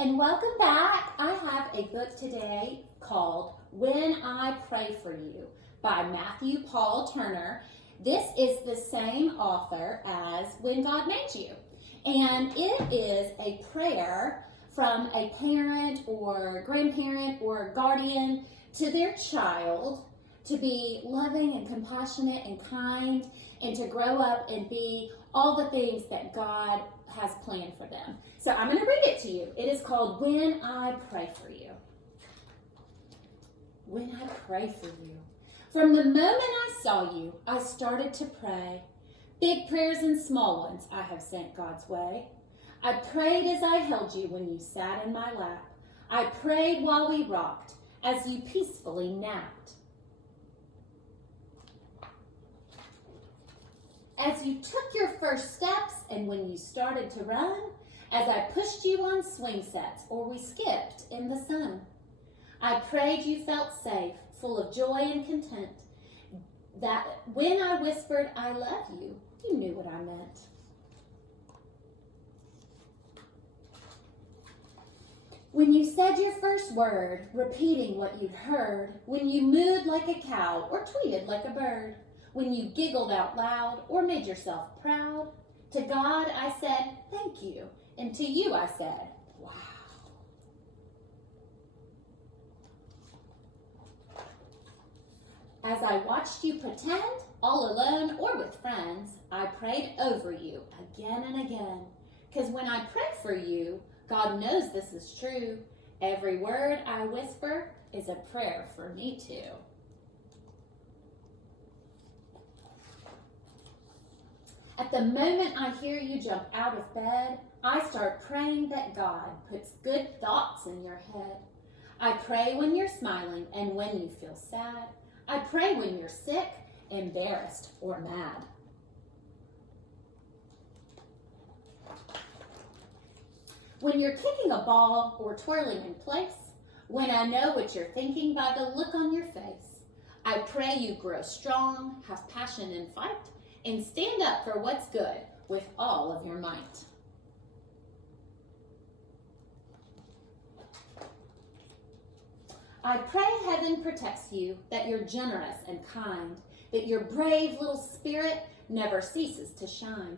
and welcome back. I have a book today called When I Pray for You by Matthew Paul Turner. This is the same author as When God Made You, and it is a prayer from a parent or grandparent or guardian to their child to be loving and compassionate and kind and to grow up and be all the things that God has planned for them. So I'm going to read it to you. It is called When I Pray for You. When I pray for you. From the moment I saw you, I started to pray. Big prayers and small ones I have sent God's way. I prayed as I held you when you sat in my lap. I prayed while we rocked, as you peacefully napped. As you took your first steps and when you started to run, as I pushed you on swing sets or we skipped in the sun. I prayed you felt safe, full of joy and content, that when I whispered, I love you, you knew what I meant. When you said your first word, repeating what you'd heard, when you mooed like a cow or tweeted like a bird, when you giggled out loud or made yourself proud, to God I said, thank you, and to you I said, wow. As I watched you pretend, all alone or with friends, I prayed over you again and again. 'Cause when I pray for you, God knows this is true. Every word I whisper is a prayer for me too. At the moment I hear you jump out of bed, I start praying that God puts good thoughts in your head. I pray when you're smiling and when you feel sad. I pray when you're sick, embarrassed, or mad. When you're kicking a ball or twirling in place, when I know what you're thinking by the look on your face, I pray you grow strong, have passion and fight, and stand up for what's good with all of your might. I pray heaven protects you, that you're generous and kind, that your brave little spirit never ceases to shine,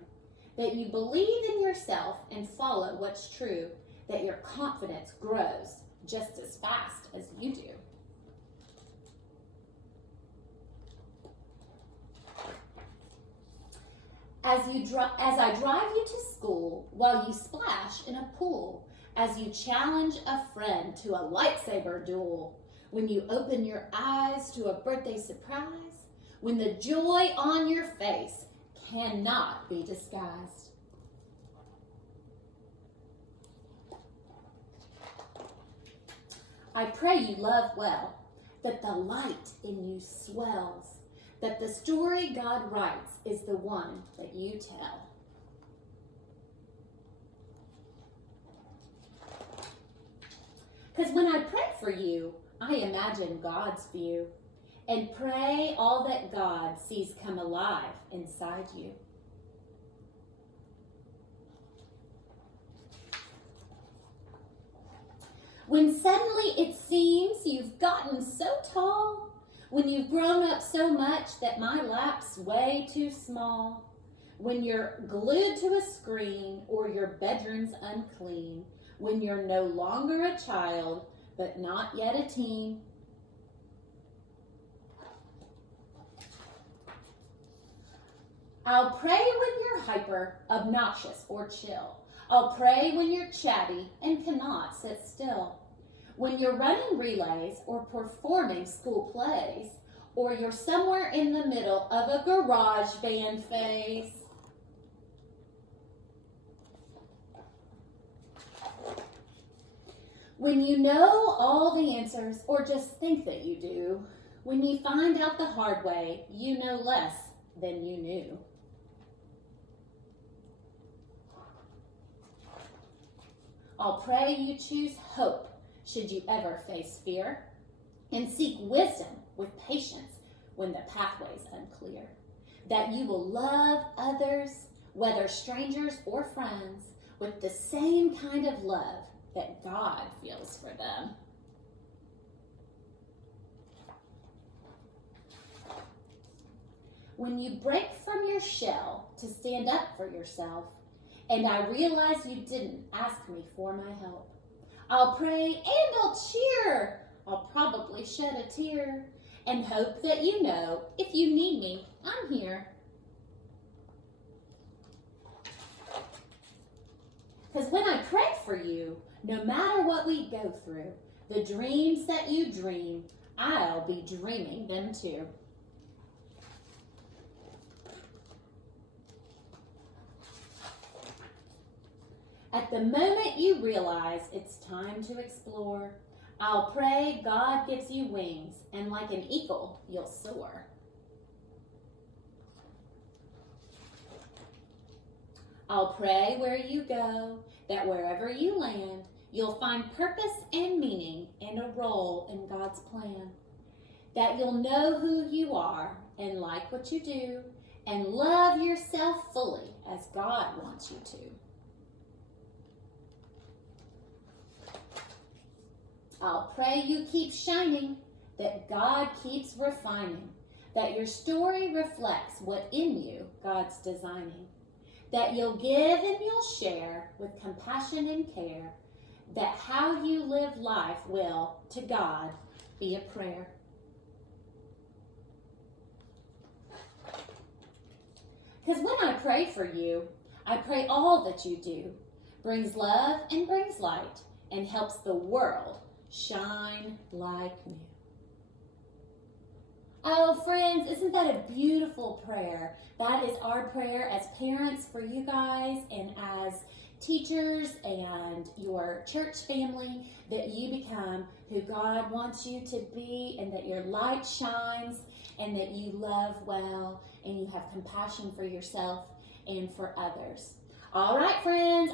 that you believe in yourself and follow what's true, that your confidence grows just as fast as you do. As I drive you to school while you splash in a pool, as you challenge a friend to a lightsaber duel, when you open your eyes to a birthday surprise, when the joy on your face cannot be disguised. I pray you love well, that the light in you swells, that the story God writes is the one that you tell. Because when I pray for you, I imagine God's view and pray all that God sees come alive inside you. When suddenly it seems you've gotten so tall, when you've grown up so much that my lap's way too small, when you're glued to a screen or your bedroom's unclean, when you're no longer a child but not yet a teen. I'll pray when you're hyper, obnoxious, or chill. I'll pray when you're chatty and cannot sit still. When you're running relays or performing school plays, or you're somewhere in the middle of a garage band phase. When you know all the answers or just think that you do, when you find out the hard way, you know less than you knew. I'll pray you choose hope should you ever face fear, and seek wisdom with patience when the pathway's unclear. That you will love others, whether strangers or friends, with the same kind of love that God feels for them. When you break from your shell to stand up for yourself, and I realize you didn't ask me for my help, I'll pray and I'll cheer. I'll probably shed a tear and hope that you know if you need me, I'm here. Because when I pray for you, no matter what we go through, the dreams that you dream, I'll be dreaming them too. At the moment you realize it's time to explore, I'll pray God gives you wings, and like an eagle, you'll soar. I'll pray where you go, that wherever you land, you'll find purpose and meaning and a role in God's plan. That you'll know who you are and like what you do, and love yourself fully as God wants you to. I'll pray you keep shining, that God keeps refining, that your story reflects what in you God's designing, that you'll give and you'll share with compassion and care, that how you live life will, to God, be a prayer. Because when I pray for you, I pray all that you do brings love and brings light and helps the world shine like new. Oh, friends, isn't that a beautiful prayer? That is our prayer as parents for you guys and as teachers and your church family, that you become who God wants you to be and that your light shines and that you love well and you have compassion for yourself and for others. All right, friends.